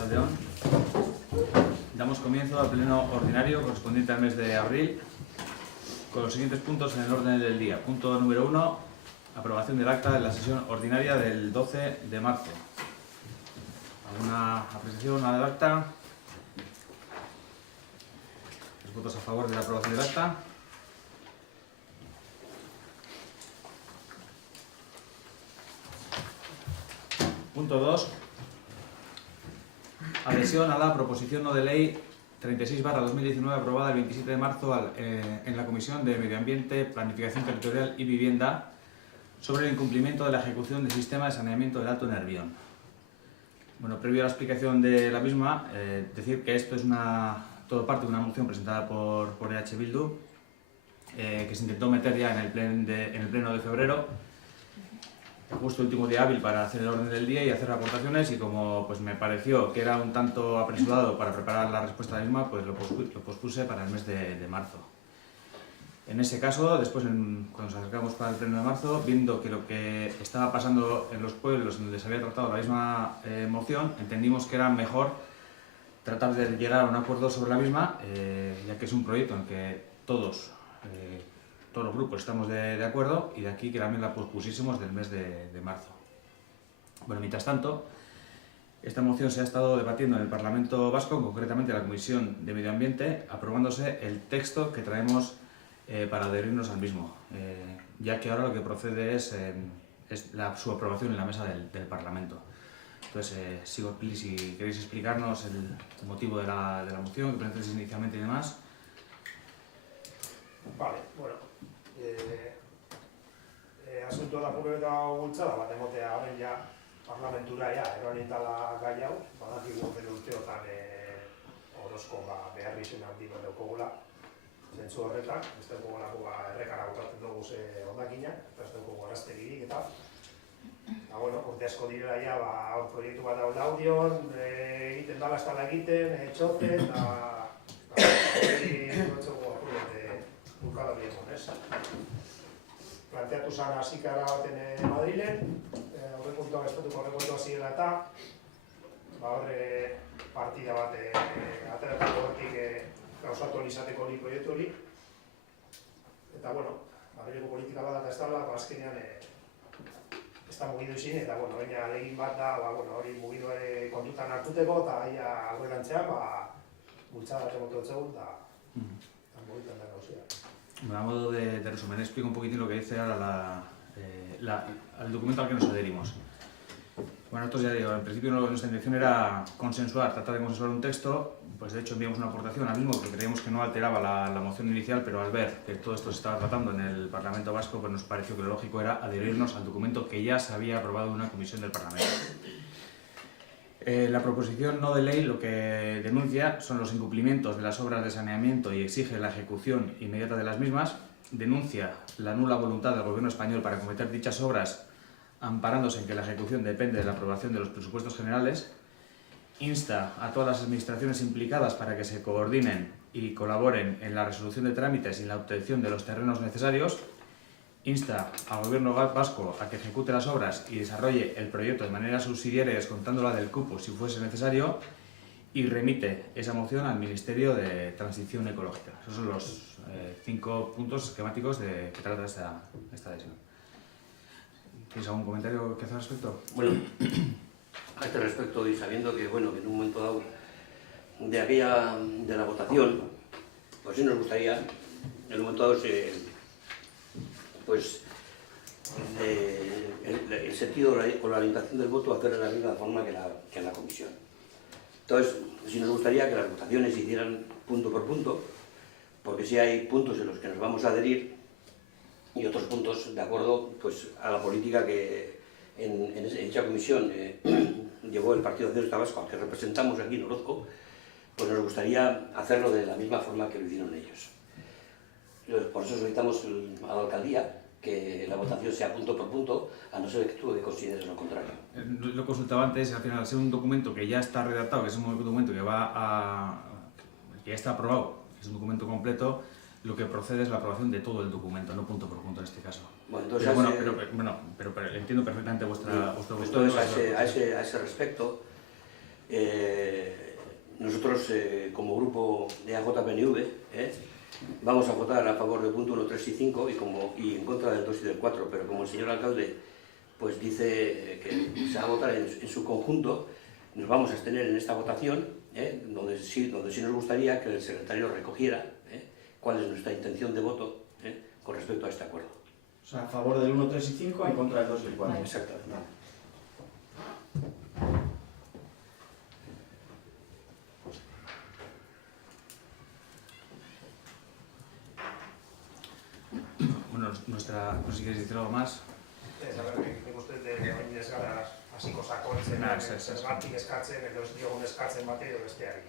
Arratsaldeon. Damos comienzo al pleno ordinario correspondiente al mes de abril con los siguientes puntos en el orden del día. Punto número 1, aprobación del acta de la sesión ordinaria del 12 de marzo. ¿Alguna apreciación al acta? ¿Los votos a favor de la aprobación del acta? Punto 2. Adhesión a la proposición no de ley 36/2019 aprobada el 27 de marzo en la Comisión de Medio Ambiente, Planificación Territorial y Vivienda sobre el incumplimiento de la ejecución del sistema de saneamiento del Alto Nervión. Bueno, previo a la explicación de la misma, decir que esto es todo parte de una moción presentada por EH Bildu que se intentó meter ya en el pleno de febrero, justo el último día hábil para hacer el orden del día y hacer aportaciones, y como pues me pareció que era un tanto apresurado para preparar la respuesta a la misma, pues lo pospuse para el mes de marzo. En ese caso, después cuando nos acercamos para el pleno de marzo, viendo que lo que estaba pasando en los pueblos donde se había tratado la misma moción, entendimos que era mejor tratar de llegar a un acuerdo sobre la misma, ya que es un proyecto en que todos los grupos estamos de acuerdo, y de aquí que también la pospusiésemos del mes de marzo. Bueno, mientras tanto, esta moción se ha estado debatiendo en el Parlamento Vasco, concretamente en la Comisión de Medio Ambiente, aprobándose el texto que traemos para adherirnos al mismo, ya que ahora lo que procede es su aprobación en la mesa del Parlamento. Entonces, sigo, si queréis explicarnos el motivo de la moción, que presentéis inicialmente y demás. Vale, bueno, asunto da publikoa bultzada bat emotea horren ja parlamentura eroan intala gai hau, badakigu bere urteotan orozko beharrizun handi bat daukagula zentzu horretan, ez daukagulako errekara botatzen dugu hondakinak, eta ez daukagu araztegirik eta bueno, urte asko direla ja, hor proiektu bat dago laudion, egiten dala ez dala egiten, txoten, eta hori gotzeko apurete bukala diemon, ez? Planteatu zan hasikara baten Madrilen, aurrekontuak estatuko aurrekontua zirela eta horre partida bat ateratako hortik gauzatu izateko hori proiektu hori. Eta, bueno, Madrileko politika bat eta ez dala, azkenean ez da mugidu izin, eta, bueno, baina alegin bat da, hori mugidu kontutan hartuteko, eta aia aurrerantzean, bultzada bat emotu etzegun, eta mugitan da gauzea. Bueno, a modo de resumen, explico un poquitín lo que dice ahora el documento al que nos adherimos. Bueno, nosotros ya digo, en principio nuestra intención era tratar de consensuar un texto, pues de hecho enviamos una aportación al mismo porque creíamos que no alteraba la moción inicial, pero al ver que todo esto se estaba tratando en el Parlamento Vasco, pues nos pareció que lo lógico era adherirnos al documento que ya se había aprobado en una comisión del Parlamento. La proposición no de ley lo que denuncia son los incumplimientos de las obras de saneamiento y exige la ejecución inmediata de las mismas, denuncia la nula voluntad del Gobierno español para cometer dichas obras amparándose en que la ejecución depende de la aprobación de los presupuestos generales, insta a todas las administraciones implicadas para que se coordinen y colaboren en la resolución de trámites y en la obtención de los terrenos necesarios, insta al Gobierno vasco a que ejecute las obras y desarrolle el proyecto de manera subsidiaria descontándola del cupo si fuese necesario, y remite esa moción al Ministerio de Transición Ecológica. Esos son los 5 puntos esquemáticos que trata esta adhesión. ¿Tienes algún comentario que hacer al respecto? Bueno, a este respecto, y sabiendo que, bueno, que en un momento dado de la votación, pues sí nos gustaría, en un momento dado, pues el sentido o la orientación del voto hacer de la misma forma que en la comisión. Entonces, sí nos gustaría que las votaciones se hicieran punto por punto, porque sí hay puntos en los que nos vamos a adherir y otros puntos de acuerdo pues, a la política que en dicha comisión llevó el Partido Nacionalista Vasco, al que representamos aquí en Orozco, pues nos gustaría hacerlo de la misma forma que lo hicieron ellos. Por eso solicitamos a la alcaldía que la votación sea punto por punto, a no ser que tú consideres lo contrario. Lo consultaba antes, al final, al ser un documento que ya está redactado, que es un documento que ya está aprobado, que es un documento completo, lo que procede es la aprobación de todo el documento, no punto por punto en este caso. Bueno, entonces pero entiendo perfectamente vuestra postura. Entonces, a ese respecto, Nosotros, como grupo de AJPNV, vamos a votar a favor del punto 1, 3 y 5 y en contra del 2 y del 4, pero como el señor alcalde pues dice que se va a votar en su conjunto, nos vamos a abstener en esta votación, donde sí nos gustaría que el secretario recogiera cuál es nuestra intención de voto con respecto a este acuerdo. O sea, a favor del 1, 3 y 5 y contra el 2 y el 4. Exactamente. Bueno, no sé si queréis decir algo más. Nik uste orain ez gara hasiko sakontzen, zergatik eskatzen, edo ez diogun eskatzen bate edo besteari.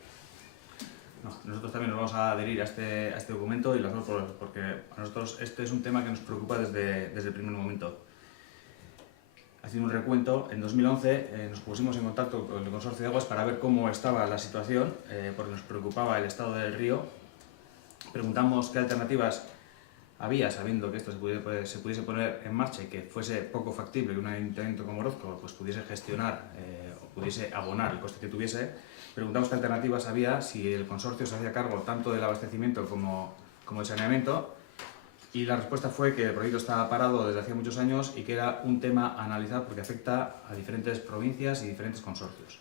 No, nosotros también nos vamos a adherir a este documento y lo hacemos porque a nosotros este es un tema que nos preocupa desde el primer momento. Haciendo un recuento, en 2011 nos pusimos en contacto con el Consorcio de Aguas para ver cómo estaba la situación, porque nos preocupaba el estado del río. Preguntamos qué alternativas había, sabiendo que esto se pudiese poner en marcha y que fuese poco factible que un ayuntamiento como Orozco pues, pudiese gestionar o pudiese abonar el coste que tuviese. Preguntamos qué alternativas había, si el consorcio se hacía cargo tanto del abastecimiento como del saneamiento, y la respuesta fue que el proyecto estaba parado desde hacía muchos años y que era un tema a analizar porque afecta a diferentes provincias y diferentes consorcios.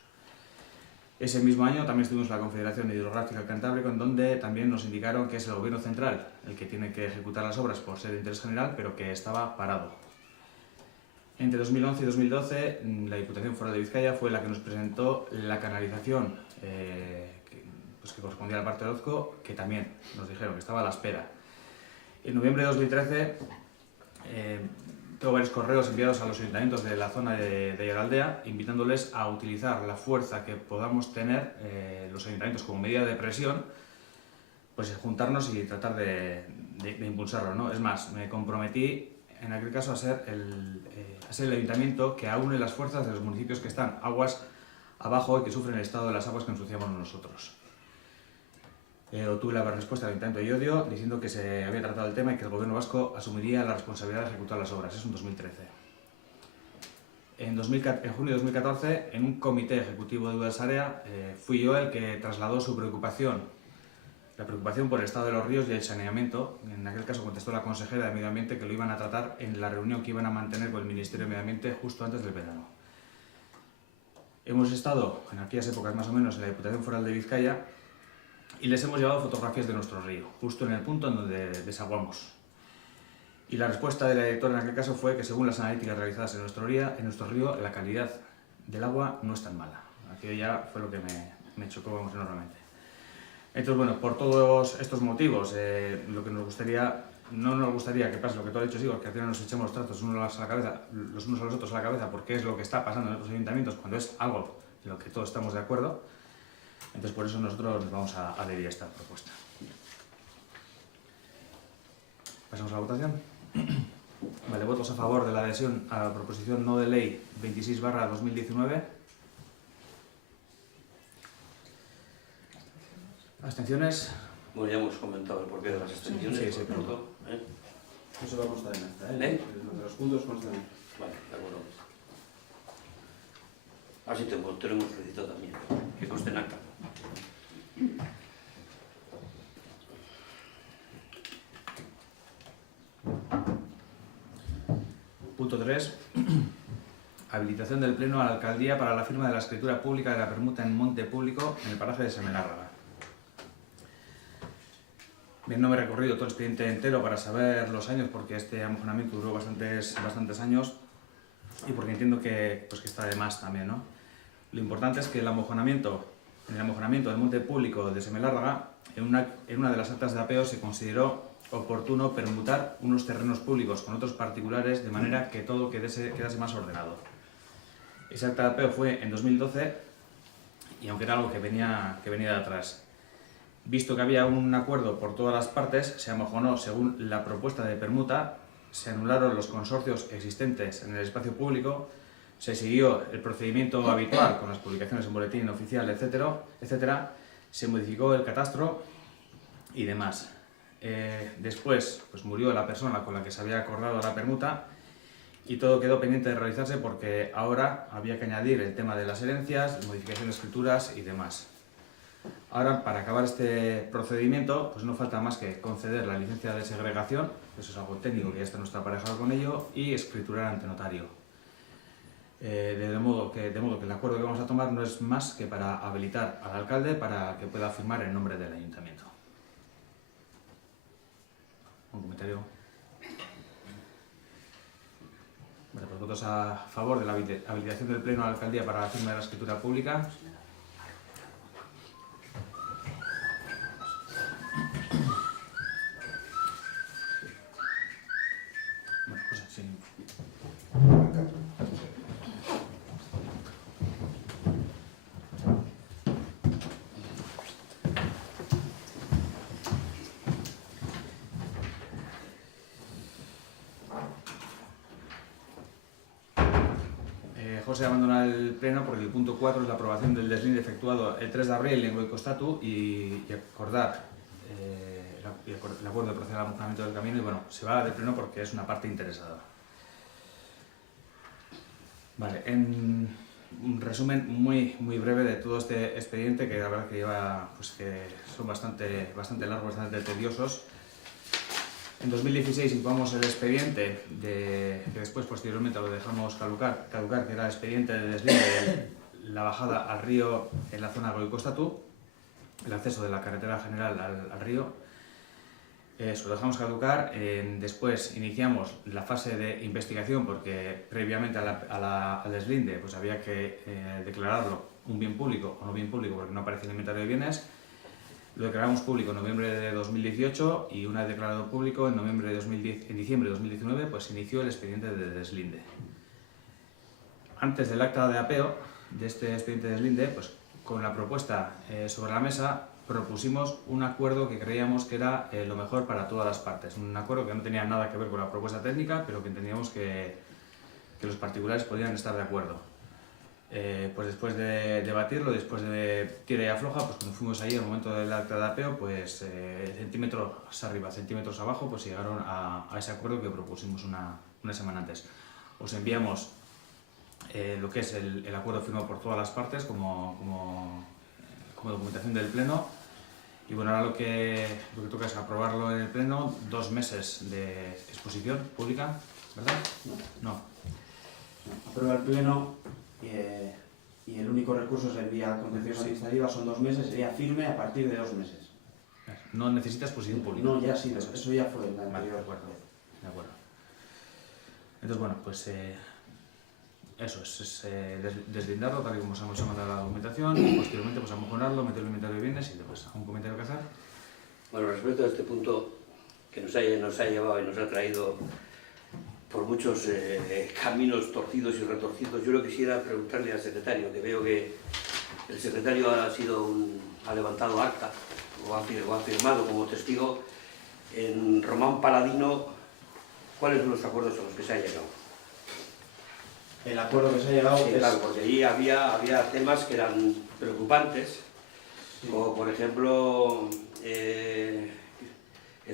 Ese mismo año también estuvimos en la Confederación Hidrográfica del Cantábrico, en donde también nos indicaron que es el Gobierno Central el que tiene que ejecutar las obras por ser de interés general, pero que estaba parado. Entre 2011 y 2012, la Diputación Foral de Vizcaya fue la que nos presentó la canalización que correspondía a la parte de Orozco, que también nos dijeron que estaba a la espera. En noviembre de 2013 tengo varios correos enviados a los ayuntamientos de la zona de Aiaraldea invitándoles a utilizar la fuerza que podamos tener los ayuntamientos como medida de presión, pues juntarnos y tratar de impulsarlo, ¿no? Es más, me comprometí en aquel caso a ser el ayuntamiento que aúne las fuerzas de los municipios que están aguas abajo y que sufren el estado de las aguas que ensuciamos nosotros. Obtuve la respuesta del Ayuntamiento de Llodio diciendo que se había tratado el tema y que el Gobierno vasco asumiría la responsabilidad de ejecutar las obras. Es en 2013. En junio de 2014, en un comité ejecutivo de Udalsarea, fui yo el que trasladó su preocupación, la preocupación por el estado de los ríos y el saneamiento. En aquel caso contestó la consejera de Medio Ambiente que lo iban a tratar en la reunión que iban a mantener con el Ministerio de Medio Ambiente justo antes del verano. Hemos estado, en aquellas épocas más o menos, en la Diputación Foral de Vizcaya y les hemos llevado fotografías de nuestro río, justo en el punto en donde desaguamos. Y la respuesta de la directora en aquel caso fue que según las analíticas realizadas en nuestro río, la calidad del agua no es tan mala. Aquello ya fue lo que me chocó enormemente. Entonces, bueno, por todos estos motivos, lo que nos gustaría, no nos gustaría que pase lo que tú has dicho, Sigor, que al final nos echemos los trastos los unos a los otros a la cabeza, porque es lo que está pasando en otros ayuntamientos cuando es algo en lo que todos estamos de acuerdo. Entonces, por eso nosotros nos vamos a adherir a esta propuesta. Pasamos a la votación. Vale, votos a favor de la adhesión a la proposición no de ley 26/2019. ¿Abstenciones? Bueno, ya hemos comentado el porqué de las abstenciones. Sí, por tanto, Eso va a constar en esta, De los puntos constan en esta. Vale, de acuerdo. Así te lo hemos solicitado también, que conste en acta. Punto 3. Habilitación del Pleno a la Alcaldía para la firma de la escritura pública de la permuta en monte público en el paraje de Semelárraga. Bien, no me he recorrido todo el expediente entero para saber los años, porque este amojonamiento duró bastantes años y porque entiendo que está de más también, ¿no? Lo importante es que en el amojonamiento del monte público de Semelárraga, en una de las actas de apeo se consideró oportuno permutar unos terrenos públicos con otros particulares de manera que todo quedase más ordenado. Esa acta de apeo fue en 2012 y aunque era algo que venía de atrás. Visto que había un acuerdo por todas las partes, se amojonó según la propuesta de permuta, se anularon los consorcios existentes en el espacio público, se siguió el procedimiento habitual con las publicaciones en boletín oficial, etcétera, se modificó el catastro y demás. Después pues murió la persona con la que se había acordado la permuta y todo quedó pendiente de realizarse porque ahora había que añadir el tema de las herencias, modificación de escrituras y demás. Ahora, para acabar este procedimiento, pues no falta más que conceder la licencia de segregación, eso es algo técnico que ya está nuestra aparejado con ello, y escriturar ante notario. De modo que el acuerdo que vamos a tomar no es más que para habilitar al alcalde para que pueda firmar en nombre del ayuntamiento. ¿Un comentario? Bueno, pues votos a favor de la habilitación del Pleno a la alcaldía para la firma de la escritura pública. Bueno, pues sí. José abandona el pleno porque el punto 4 es la aprobación del deslinde efectuado el 3 de abril en Goikoestatu y acordar el acuerdo de proceder al mejoramiento del camino, y bueno, se va del pleno porque es una parte interesada. Vale, en un resumen muy breve de todo este expediente, que la verdad que lleva, pues que son bastante largos, bastante tediosos. En 2016 informamos el expediente, que después posteriormente lo dejamos caducar, que era el expediente de deslinde de la bajada al río en la zona de Goikoestatu, el acceso de la carretera general al río. Eso lo dejamos caducar. Después iniciamos la fase de investigación porque previamente al deslinde pues había que declararlo un bien público o no bien público porque no aparece en el inventario de bienes. Lo declaramos público en noviembre de 2018 y una vez declarado público en diciembre de 2019 pues se inició el expediente de deslinde. Antes del acta de apeo de este expediente de deslinde, pues con la propuesta sobre la mesa propusimos un acuerdo que creíamos que era lo mejor para todas las partes. Un acuerdo que no tenía nada que ver con la propuesta técnica, pero que entendíamos que los particulares podían estar de acuerdo. Pues después de debatirlo, después de tira y afloja, pues cuando fuimos ahí al momento del acta de apeo, pues centímetros arriba, centímetros abajo, pues llegaron a ese acuerdo que propusimos una semana antes. Os enviamos lo que es el acuerdo firmado por todas las partes como documentación del Pleno. Y bueno, ahora lo que toca es aprobarlo en el Pleno, 2 meses de exposición pública, ¿verdad? No. Aprueba el Pleno y el único recurso se envía a contencioso administrativa, son 2 meses, sería firme a partir de 2 meses. No necesita exposición pública. No, ya sí, eso ya fue la Vale, anterior. de acuerdo. Entonces, bueno, pues eso es deslindarlo tal y como os hemos mandado la documentación y posteriormente pues amojonarlo, meterlo en el inventario de bienes y demás. ¿Algún comentario que hacer? Bueno, respecto a este punto que nos ha llevado y nos ha traído por muchos caminos torcidos y retorcidos, yo lo quisiera preguntarle al secretario, que veo que el secretario ha levantado acta o ha firmado como testigo en Román Paladino. ¿Cuáles son los acuerdos a los que se ha llegado? El acuerdo que se ha llegado Sí, claro, porque allí había temas que eran preocupantes, Sí. como por ejemplo el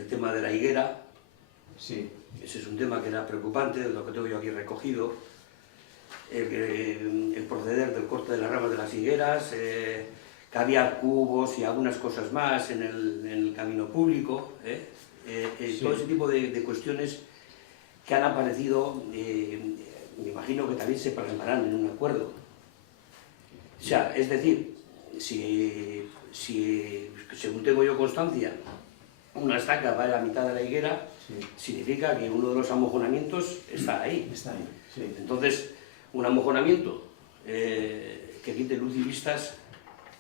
tema de la higuera. Sí. Ese es un tema que era preocupante, lo que tengo yo aquí recogido. El proceder del corte de las ramas de las higueras, que había cubos y algunas cosas más en el camino público. Sí. Todo ese tipo de cuestiones que han aparecido, me imagino que también se plasmarán en un acuerdo. O sea, es decir, si según tengo yo constancia, una estaca va a la mitad de la higuera, Sí. significa que uno de los amojonamientos está ahí. Está ahí, sí. Entonces, un amojonamiento que quite luz y vistas,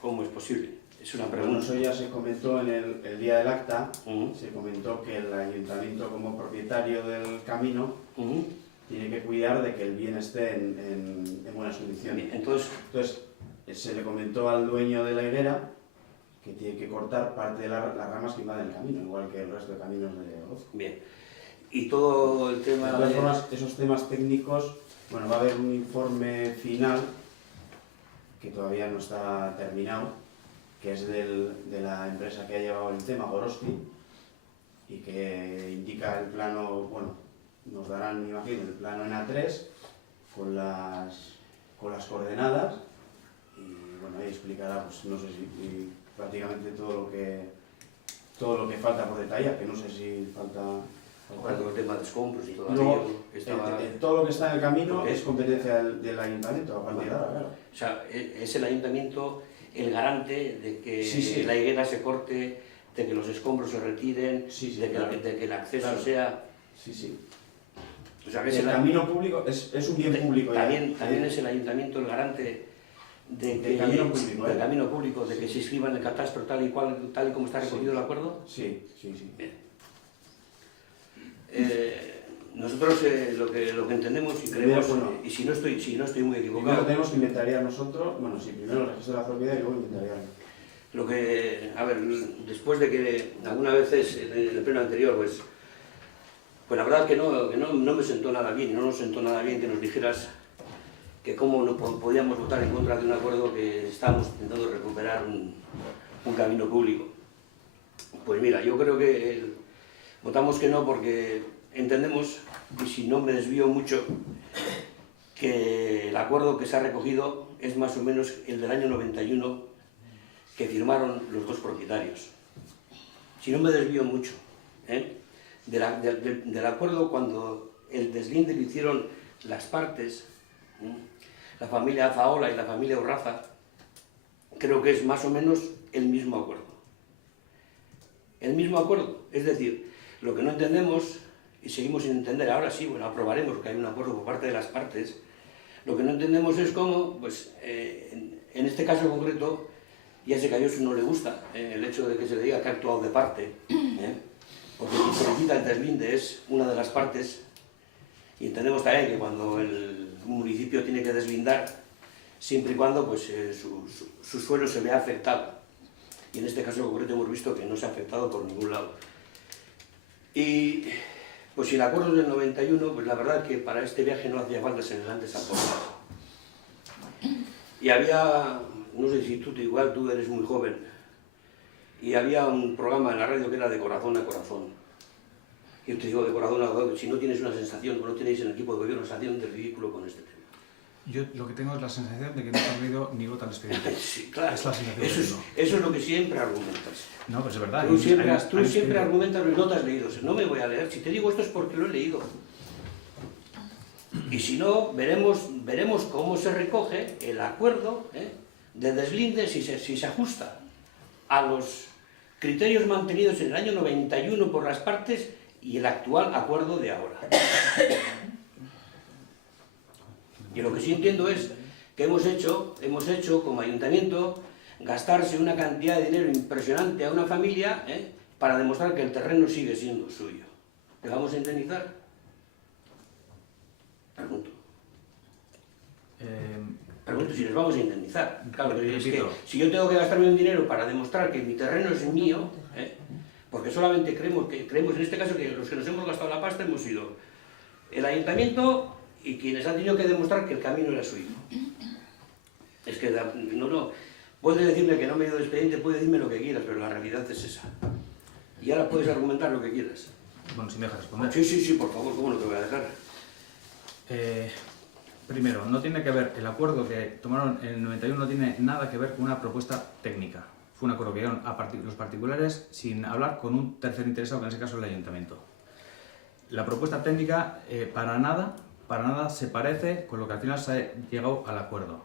¿cómo es posible? Es una Bueno, pregunta. eso ya se comentó en el día del acta, Ujú, se comentó que el ayuntamiento como propietario del camino ujú. tiene que cuidar de que el bien esté en buenas condiciones. Bien, entonces, Entonces, se le comentó al dueño de la higuera que tiene que cortar parte de las ramas que invaden el camino, igual que el resto de caminos de Orozco. bien. Y todo el De tema todas de... formas, esos temas técnicos, bueno, va a haber un informe final que todavía no está terminado, que es de la empresa que ha llevado el tema, Gorosti, y que indica el plano, bueno, nos darán, me imagino, el plano en A3 con las coordenadas y bueno, ahí explicará, pues no sé si prácticamente todo lo que falta por detallar, que no sé si falta... El tema de escombros y todo Luego, aquello que estaba... todo lo que está en el camino Porque es competencia del ayuntamiento, a partir de ahora, claro. O sea, es el ayuntamiento el garante de que Sí. la higuera se corte, de que los escombros se retiren, Sí, de, que, claro. de que el acceso Claro. sea... Sí. O sea, que El camino público es un bien público. También es el ayuntamiento el garante del camino público, del camino público, de que se inscriba en el catastro tal y como está recogido el acuerdo. Sí. Bien. Nosotros lo que entendemos y creemos, Primero, bueno, y si no estoy muy Primero equivocado, tenemos que inventariar nosotros, bueno, sí, primero el registro de la propiedad y luego inventariarlo. lo que, a ver, después de que algunas veces en el pleno anterior, pues la verdad es que no me sentó nada bien, no nos sentó nada bien que nos dijeras que cómo no podíamos votar en contra de un acuerdo que estábamos intentando recuperar un camino público. Pues mira, yo creo que votamos que no porque entendemos, y si no me desvío mucho, que el acuerdo que se ha recogido es más o menos el del año 91 que firmaron los dos propietarios. Si no me desvío mucho, del acuerdo cuando el deslinde lo hicieron las partes, la familia Azaola y la familia Urraza, creo que es más o menos el mismo acuerdo. El mismo acuerdo, es decir, lo que no entendemos, y seguimos sin entender, ahora sí, bueno, aprobaremos porque hay un acuerdo por parte de las partes, lo que no entendemos es cómo, pues, en este caso concreto, ya sé que a Josu no le gusta el hecho de que se le diga que ha actuado de parte, porque quien solicita el deslinde es una de las partes, y entendemos también que cuando el municipio tiene que deslindar, siempre y cuando pues, su suelo se vea afectado. Y en este caso concreto hemos visto que no se ha afectado por ningún lado. Y pues si el acuerdo es del 91, pues la verdad que para este viaje no hacía falta semejantes acuerdos. Y había, no sé si tú igual, tú eres muy joven, y había un programa en la radio que era de corazón a corazón. Yo te digo de corazón a corazón, si no tienes una sensación, o no tenéis en el equipo de gobierno una sensación de ridículo con este tema. Yo lo que tengo es la sensación de que no han leído ni votan el expediente. Sí, claro, Es la sensación eso que tengo. es lo que siempre argumentas. No, pues es verdad. Tú siempre, Hay tú siempre expediente. argumentas y no te has leído. No me voy a leer, si te digo esto es porque lo he leído. Y si no, veremos cómo se recoge el acuerdo de deslinde, si se ajusta a los criterios mantenidos en el año 91 por las partes y el actual acuerdo de ahora. Y lo que sí entiendo es que hemos hecho como ayuntamiento gastarse una cantidad de dinero impresionante a una familia para demostrar que el terreno sigue siendo suyo. ¿Le vamos a indemnizar? Pregunto. Pregunto si les vamos a indemnizar. Claro, es que si yo tengo que gastarme un dinero para demostrar que mi terreno es mío, porque solamente creemos en este caso que los que nos hemos gastado la pasta hemos sido el ayuntamiento y quienes han tenido que demostrar que el camino era suyo. Es que no, puedes decirme que no me he ido de expediente, puedes decirme lo que quieras, pero la realidad es esa. Y ahora puedes argumentar lo que quieras. Bueno, si me dejas responder. Sí, por favor, ¿cómo no te voy a dejar? Primero, no tiene que ver, el acuerdo que tomaron en el 91 no tiene nada que ver con una propuesta técnica. Fue un acuerdo que dieron a los particulares sin hablar con un tercer interesado, que en ese caso es el ayuntamiento. La propuesta técnica para nada se parece con lo que al final se ha llegado al acuerdo.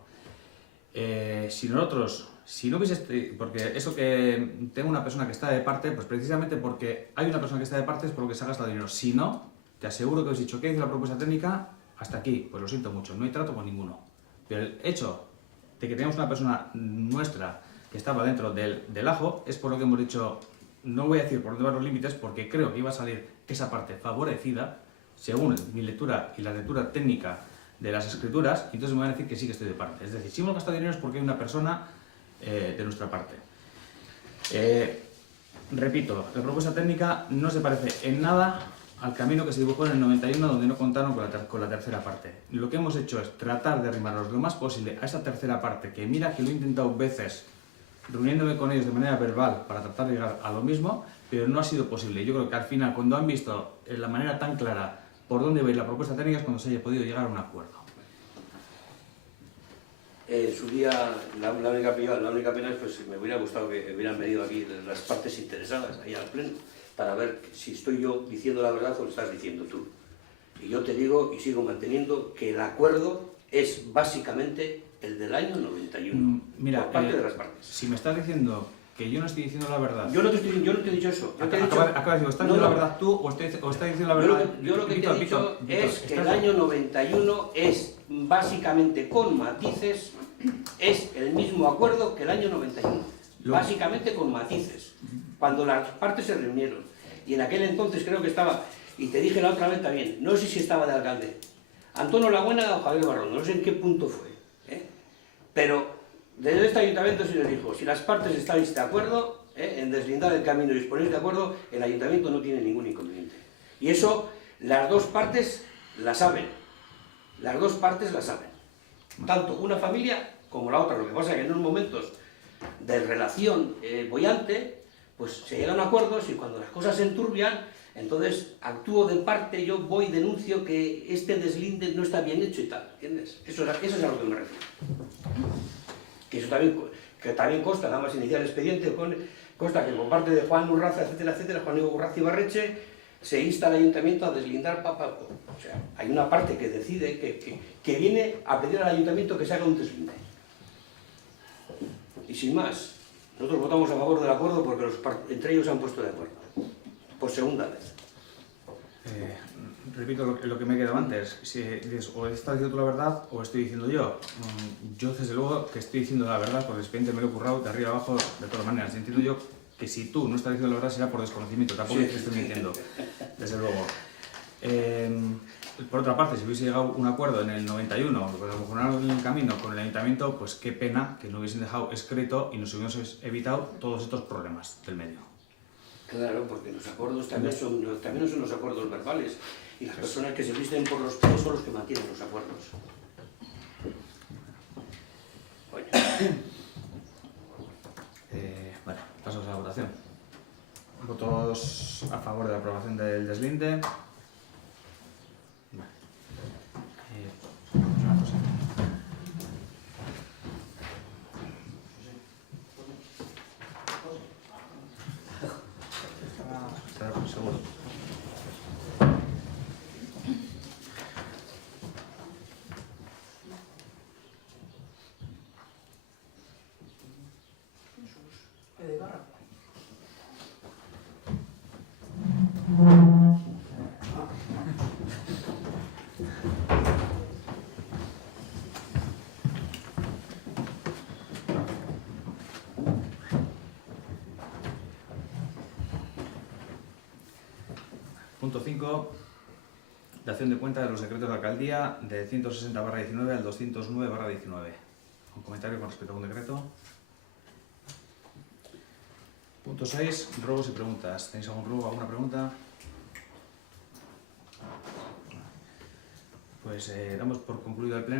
Si no hubiese, porque eso que tengo una persona que está de parte, pues precisamente porque hay una persona que está de parte es por lo que se ha gastado dinero. Si no, te aseguro que os he dicho, ¿qué dice la propuesta técnica? Hasta aquí, pues lo siento mucho, no hay trato con ninguno. Pero el hecho de que tengamos una persona nuestra que estaba dentro del ajo es por lo que hemos dicho, no voy a decir por dónde van los límites, porque creo que iba a salir esa parte favorecida, según mi lectura y la lectura técnica de las escrituras, y entonces me van a decir que sí que estoy de parte. Es decir, si hemos gastado dinero es porque hay una persona de nuestra parte. Repito, la propuesta técnica no se parece en nada al camino que se dibujó en el 91, donde no contaron con la tercera parte. Lo que hemos hecho es tratar de arrimarnos lo más posible a esa tercera parte, que mira que lo he intentado veces, reuniéndome con ellos de manera verbal para tratar de llegar a lo mismo, pero no ha sido posible. Yo creo que al final, cuando han visto la manera tan clara por dónde va a ir la propuesta técnica cuando se haya podido llegar a un acuerdo. En su día, la única pena es pues me hubiera gustado que hubieran venido aquí las partes interesadas, ahí al pleno, para ver si estoy yo diciendo la verdad o lo estás diciendo tú. Y yo te digo y sigo manteniendo que el acuerdo es básicamente el del año 91, Mira, por parte de las partes. Si me estás diciendo que yo no estoy diciendo la verdad... Yo no te he dicho eso. Yo te he dicho, acaba de decir, ¿estás diciendo la verdad tú o estás diciendo la verdad? yo lo que te he dicho es que el año 91 es básicamente con matices, es el mismo acuerdo que el año 91. Básicamente con matices. Cuando las partes se reunieron. Y en aquel entonces creo que estaba, y te dije la otra vez también, no sé si estaba de alcalde, Antonio Lagüena o Javier Barrondo, no sé en qué punto fue. Pero desde este ayuntamiento se les dijo, si las partes estáis de acuerdo en deslindar el camino y os ponéis de acuerdo, el ayuntamiento no tiene ningún inconveniente. Y eso las dos partes la saben. Las dos partes la saben. Tanto una familia como la otra. Lo que pasa es que en unos momentos de relación boyante, pues se llegan a acuerdos y cuando las cosas se enturbian, entonces actúo de parte, yo voy y denuncio que este deslinde no está bien hecho y tal, ¿entiendes? Eso es a lo que me refiero. Que eso también consta, nada más iniciar el expediente, consta que por parte de Juan Urraza, etcétera, Juan Diego Urraza Ibarreche, se insta al ayuntamiento a deslindar O sea, hay una parte que decide, que viene a pedir al ayuntamiento que se haga un deslinde. Y sin más, nosotros votamos a favor del acuerdo porque entre ellos se han puesto de acuerdo. Por segunda vez. Repito lo que me he quedado antes. Si dices, o estás diciendo tú la verdad o estoy diciendo yo. Yo desde luego que estoy diciendo la verdad porque el expediente me lo he currado de arriba abajo de todas maneras. Entiendo yo que si tú no estás diciendo la verdad será por desconocimiento. Tampoco es que estoy mintiendo, desde luego. Por otra parte, si hubiese llegado a un acuerdo en el 91, pues a lo mejor en el camino con el ayuntamiento, pues qué pena que no hubiesen dejado escrito y nos hubiésemos evitado todos estos problemas del medio. Claro, porque los acuerdos también no son los acuerdos verbales. Y las personas que se visten por los pies son los que mantienen los acuerdos. Bueno. Bueno, pasamos a la votación. ¿Votos a favor de la aprobación del deslinde? Una cosa. Estará seguro. Punto 5. Dación de cuenta de los decretos de alcaldía del 160/19 al 209/19. ¿Un comentario con respecto a un decreto? Punto 6. Ruegos y preguntas. ¿Tenéis algún ruego, alguna pregunta? Pues damos por concluido el pleno.